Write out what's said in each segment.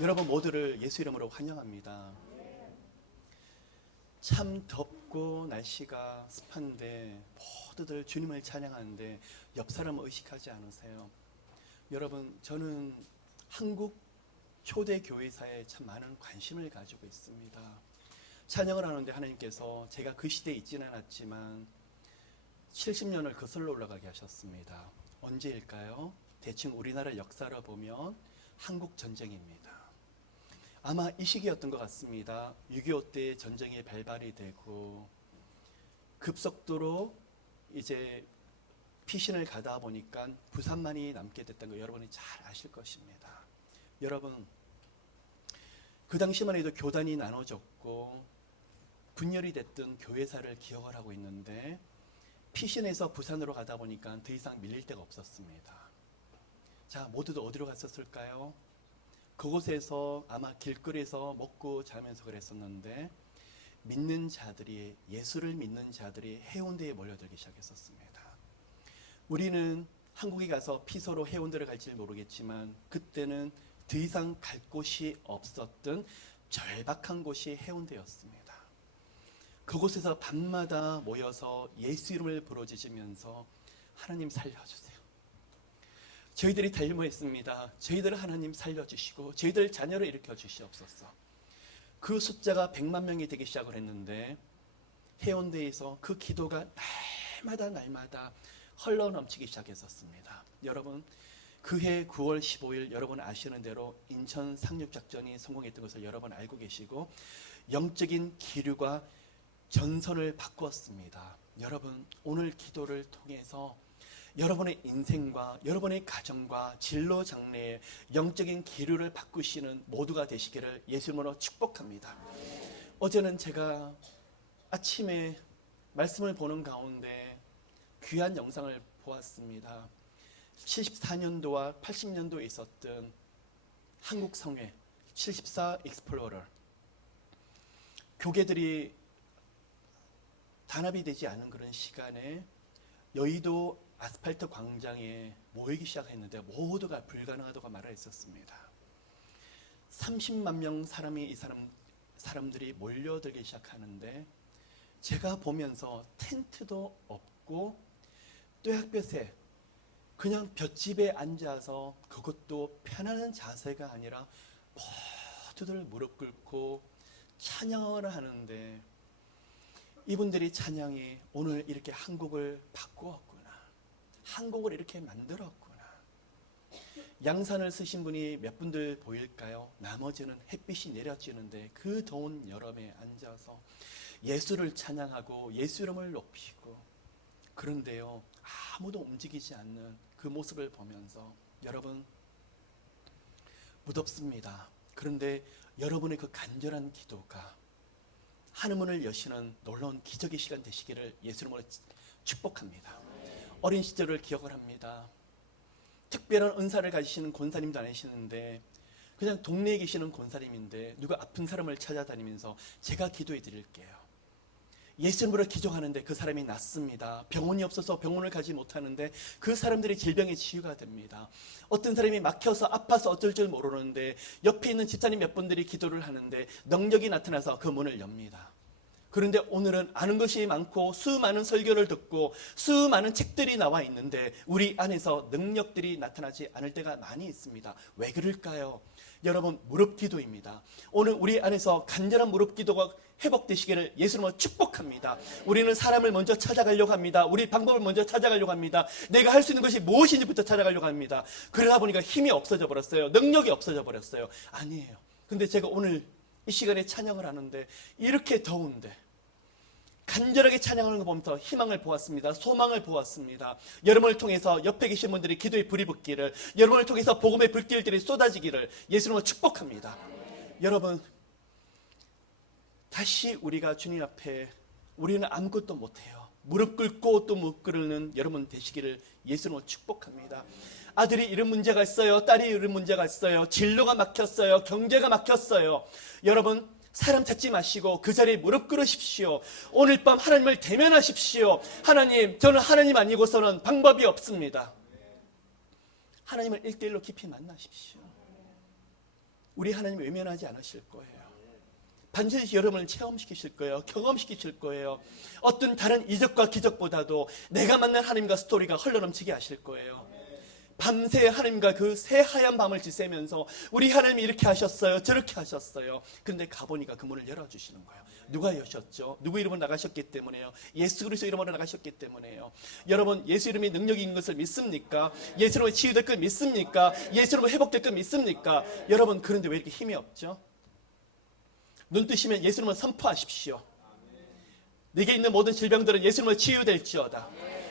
여러분 모두를 예수 이름으로 환영합니다. 참 덥고 날씨가 습한데 모두들 주님을 찬양하는데 옆 사람을 의식하지 않으세요? 여러분, 저는 한국 초대 교회사에 참 많은 관심을 가지고 있습니다. 찬양을 하는데 하나님께서 제가 그 시대에 있지는 않았지만 70년을 거슬러 올라가게 하셨습니다. 언제일까요? 대충 우리나라 역사를 보면 한국 전쟁입니다. 아마 이 시기였던 것 같습니다. 6.25 때 전쟁이 발발이 되고 급속도로 이제 피신을 가다 보니까 부산만이 남게 됐던 거 여러분이 잘 아실 것입니다. 여러분, 그 당시만 해도 교단이 나눠졌고 분열이 됐던 교회사를 기억을 하고 있는데 피신해서 부산으로 가다 보니까 더 이상 밀릴 데가 없었습니다. 자, 모두들 어디로 갔었을까요? 그곳에서 아마 길거리에서 먹고 자면서 그랬었는데 믿는 자들이, 예수를 믿는 자들이 해운대에 몰려들기 시작했었습니다. 우리는 한국에 가서 피서로 해운대를 갈지 모르겠지만 그때는 더 이상 갈 곳이 없었던 절박한 곳이 해운대였습니다. 그곳에서 밤마다 모여서 예수 이름을 부르짖으면서 하나님 살려주세요. 저희들이 달모했습니다. 저희들 하나님 살려주시고 저희들 자녀를 일으켜 주시옵소서. 그 숫자가 100만 명이 되기 시작을 했는데 해운대에서 그 기도가 날마다 흘러넘치기 시작했었습니다. 여러분, 그해 9월 15일 여러분 아시는 대로 인천 상륙작전이 성공했던 것을 여러분 알고 계시고 영적인 기류가 전선을 바꾸었습니다. 여러분, 오늘 기도를 통해서 여러분의 인생과 여러분의 가정과 진로 장래의 영적인 기류를 바꾸시는 모두가 되시기를 예수 이름으로 축복합니다. 어제는 제가 아침에 말씀을 보는 가운데 귀한 영상을 보았습니다. 74년도와 80년도에 있었던 한국 성회 74 익스플로러, 교계들이 단합이 되지 않은 그런 시간에 여의도 아스팔트 광장에 모이기 시작했는데 모두가 불가능하다고 말을 했었습니다. 30만 명 사람이 사람들이 몰려들기 시작하는데 제가 보면서 텐트도 없고 뙤약볕에 그냥 볏집에 앉아서 그것도 편안한 자세가 아니라 모두들 무릎 꿇고 찬양을 하는데 이분들이 찬양이 오늘 이렇게 한국을 바꾸었구나. 한국을 이렇게 만들었구나. 양산을 쓰신 분이 몇 분들 보일까요? 나머지는 햇빛이 내려지는데 그 더운 여름에 앉아서 예수를 찬양하고 예수 이름을 높이고, 그런데요, 아무도 움직이지 않는 그 모습을 보면서 여러분, 무덥습니다. 그런데 여러분의 그 간절한 기도가 하늘문을 여시는 놀라운 기적의 시간 되시기를 예수 이름으로 축복합니다. 어린 시절을 기억을 합니다. 특별한 은사를 가지시는 권사님도 아니시는데 그냥 동네에 계시는 권사님인데 누가 아픈 사람을 찾아다니면서 제가 기도해 드릴게요. 예수 이름으로 기도하는데 그 사람이 낫습니다. 병원이 없어서 병원을 가지 못하는데 그 사람들이 질병의 치유가 됩니다. 어떤 사람이 막혀서 아파서 어쩔 줄 모르는데 옆에 있는 집사님 몇 분들이 기도를 하는데 능력이 나타나서 그 문을 엽니다. 그런데 오늘은 아는 것이 많고 수많은 설교를 듣고 수많은 책들이 나와 있는데 우리 안에서 능력들이 나타나지 않을 때가 많이 있습니다. 왜 그럴까요? 여러분, 무릎 기도입니다. 오늘 우리 안에서 간절한 무릎 기도가 회복되시기를 예수님으로 축복합니다. 우리는 사람을 먼저 찾아가려고 합니다. 우리 방법을 먼저 찾아가려고 합니다. 내가 할 수 있는 것이 무엇인지부터 찾아가려고 합니다. 그러다 보니까 힘이 없어져 버렸어요. 능력이 없어져 버렸어요. 아니에요. 근데 제가 오늘 이 시간에 찬양을 하는데 이렇게 더운데 간절하게 찬양하는 거 보면서 희망을 보았습니다. 소망을 보았습니다. 여러분을 통해서 옆에 계신 분들이 기도의 불이 붙기를, 여러분을 통해서 복음의 불길들이 쏟아지기를 예수님으로 축복합니다. 여러분, 다시 우리가 주님 앞에 우리는 아무것도 못해요. 무릎 꿇고 또 무릎 꿇는 여러분 되시기를 예수님으로 축복합니다. 아들이 이런 문제가 있어요. 딸이 이런 문제가 있어요. 진로가 막혔어요. 경제가 막혔어요. 여러분, 사람 찾지 마시고 그 자리에 무릎 꿇으십시오. 오늘 밤 하나님을 대면하십시오. 하나님, 저는 하나님 아니고서는 방법이 없습니다. 하나님을 1:1로 깊이 만나십시오. 우리 하나님 외면하지 않으실 거예요. 반드시 여러분을 체험시키실 거예요. 경험시키실 거예요. 어떤 다른 이적과 기적보다도 내가 만난 하나님과 스토리가 흘러넘치게 하실 거예요. 밤새 하나님과 그 새하얀 밤을 지새면서 우리 하나님이 이렇게 하셨어요, 저렇게 하셨어요. 그런데 가보니까 그 문을 열어주시는 거예요. 누가 여셨죠? 누구 이름으로 나가셨기 때문에요. 예수 그리스도 이름으로 나가셨기 때문에요. 여러분, 예수 이름이 능력이 있는 것을 믿습니까? 예수 이름으로 치유될 걸 믿습니까? 예수 이름으로 회복될 걸 믿습니까? 여러분, 그런데 왜 이렇게 힘이 없죠? 눈 뜨시면 예수 이름으로 선포하십시오. 내게 있는 모든 질병들은 예수 이름으로 치유될지어다.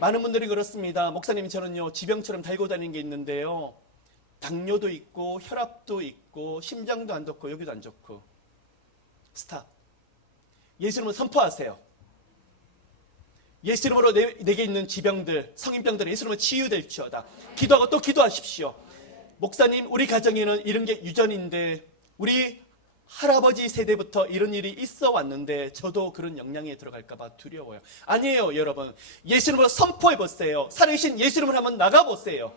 많은 분들이 그렇습니다. 목사님, 저는요 지병처럼 달고 다니는 게 있는데요, 당뇨도 있고 혈압도 있고 심장도 안 좋고 여기도 안 좋고. 스탑. 예수 이름으로 선포하세요. 예수 이름으로 내게 있는 지병들, 성인병들은 예수 이름으로 치유될지어다. 기도하고 또 기도하십시오. 목사님, 우리 가정에는 이런 게 유전인데, 우리 할아버지 세대부터 이런 일이 있어 왔는데 저도 그런 영향에 들어갈까 봐 두려워요. 아니에요, 여러분. 예수 이름으로 선포해 보세요. 살아계신 예수 이름으로 한번 나가 보세요.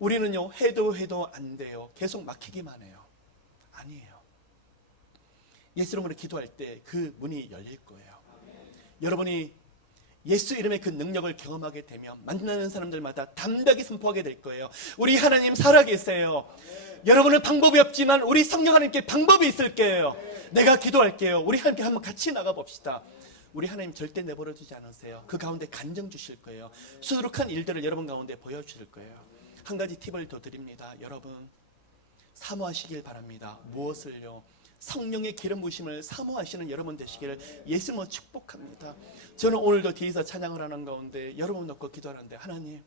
우리는요 해도 안 돼요. 계속 막히기만 해요. 아니에요. 예수 이름으로 기도할 때 그 문이 열릴 거예요. 여러분이 예수 이름의 그 능력을 경험하게 되면 만나는 사람들마다 담대하게 선포하게 될 거예요. 우리 하나님 살아계세요. 여러분은 방법이 없지만 우리 성령 하나님께 방법이 있을 거예요. 내가 기도할게요. 우리 함께 한번 같이 나가봅시다. 우리 하나님 절대 내버려 두지 않으세요. 그 가운데 간증 주실 거예요. 수두룩한 일들을 여러분 가운데 보여주실 거예요. 한 가지 팁을 더 드립니다. 여러분, 사모하시길 바랍니다. 무엇을요? 성령의 기름 부으심을 사모하시는 여러분 되시기를 예수님으로 축복합니다. 저는 오늘도 뒤에서 찬양을 하는 가운데 여러분 놓고 기도하는데, 하나님,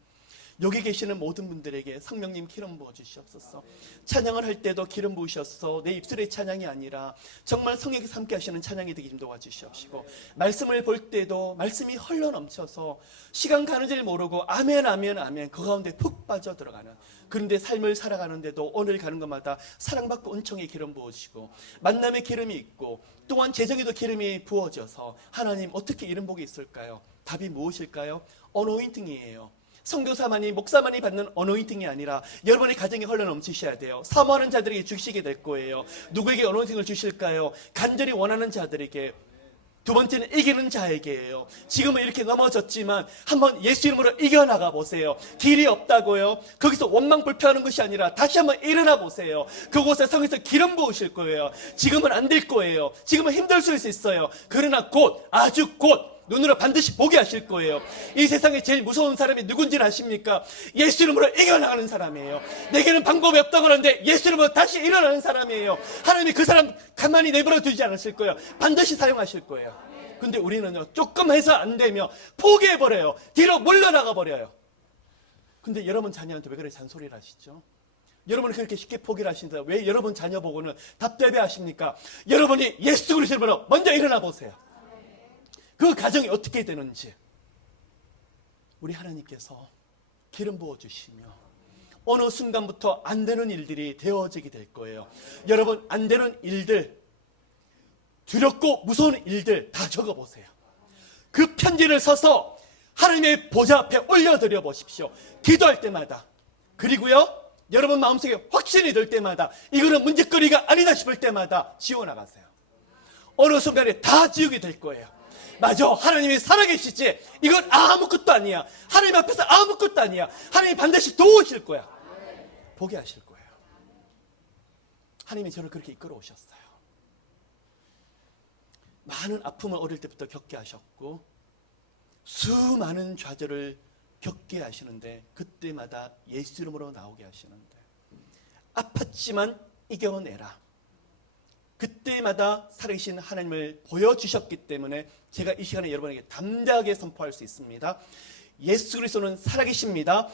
여기 계시는 모든 분들에게 성령님 기름 부어 주시옵소서. 찬양을 할 때도 기름 부으셔서 내 입술의 찬양이 아니라 정말 성령께서 함께 하시는 찬양이 되게 좀 도와주시옵시고, 말씀을 볼 때도 말씀이 흘러넘쳐서 시간 가는 줄 모르고 아멘 아멘 아멘 그 가운데 푹 빠져 들어가는, 그런데 삶을 살아가는데도 오늘 가는 것마다 사랑받고 은총의 기름 부어주시고 만남의 기름이 있고 또한 재정에도 기름이 부어져서, 하나님 어떻게 이런 복이 있을까요? 답이 무엇일까요? 어노인팅이에요. 선교사만이, 목사만이 받는 어노인팅이 아니라 여러분의 가정에 흘러넘치셔야 돼요. 사모하는 자들에게 주시게 될 거예요. 누구에게 어노인팅을 주실까요? 간절히 원하는 자들에게. 두 번째는 이기는 자에게예요. 지금은 이렇게 넘어졌지만 한번 예수 이름으로 이겨나가 보세요. 길이 없다고요? 거기서 원망 불평하는 것이 아니라 다시 한번 일어나 보세요. 그곳에 성에서 기름 부으실 거예요. 지금은 안 될 거예요. 지금은 힘들 수 있어요. 그러나 곧, 아주 곧 눈으로 반드시 보게 하실 거예요. 이 세상에 제일 무서운 사람이 누군지 아십니까? 예수 이름으로 이겨나가는 사람이에요. 내게는 방법이 없다고 하는데 예수 이름으로 다시 일어나는 사람이에요. 하나님이 그 사람 가만히 내버려 두지 않으실 거예요. 반드시 사용하실 거예요. 근데 우리는요, 조금 해서 안 되며 포기해버려요. 뒤로 물러나가 버려요. 근데 여러분 자녀한테 왜 그렇게 잔소리를 하시죠? 여러분이 그렇게 쉽게 포기를 하신다. 왜 여러분 자녀 보고는 답답해 하십니까? 여러분이 예수 그리스도 이름으로 먼저 일어나 보세요. 그 가정이 어떻게 되는지 우리 하나님께서 기름 부어주시며 어느 순간부터 안 되는 일들이 되어지게 될 거예요. 여러분, 안 되는 일들, 두렵고 무서운 일들 다 적어보세요. 그 편지를 써서 하나님의 보좌 앞에 올려드려 보십시오. 기도할 때마다. 그리고요, 여러분 마음속에 확신이 들 때마다, 이거는 문제거리가 아니다 싶을 때마다 지워나가세요. 어느 순간에 다 지우게 될 거예요. 맞아, 하나님이 살아계시지, 이건 아무것도 아니야. 하나님 앞에서 아무것도 아니야. 하나님이 반드시 도우실 거야. 보게 하실 거예요. 하나님이 저를 그렇게 이끌어 오셨어요. 많은 아픔을 어릴 때부터 겪게 하셨고 수많은 좌절을 겪게 하시는데 그때마다 예수 이름으로 나오게 하시는데, 아팠지만 이겨내라. 그때마다 살아계신 하나님을 보여주셨기 때문에 제가 이 시간에 여러분에게 담대하게 선포할 수 있습니다. 예수 그리스도는 살아계십니다.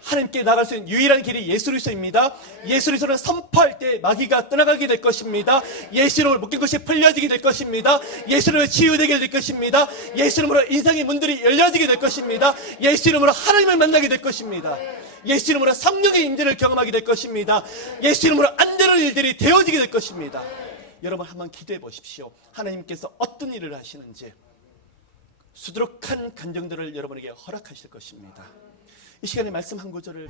하나님께 나갈 수 있는 유일한 길이 예수 그리스도입니다. 예수 그리스도는 선포할 때 마귀가 떠나가게 될 것입니다. 예수 이름으로 묶인 것이 풀려지게 될 것입니다. 예수 이름으로 치유되게 될 것입니다. 예수 이름으로 인생의 문들이 열려지게 될 것입니다. 예수 이름으로 하나님을 만나게 될 것입니다. 예수 이름으로 성령의 임재를 경험하게 될 것입니다. 예수 이름으로 안 되는 일들이 되어지게 될 것입니다. 여러분 한번 기도해 보십시오. 하나님께서 어떤 일을 하시는지 수두룩한 간정들을 여러분에게 허락하실 것입니다. 이 시간에 말씀 한 구절을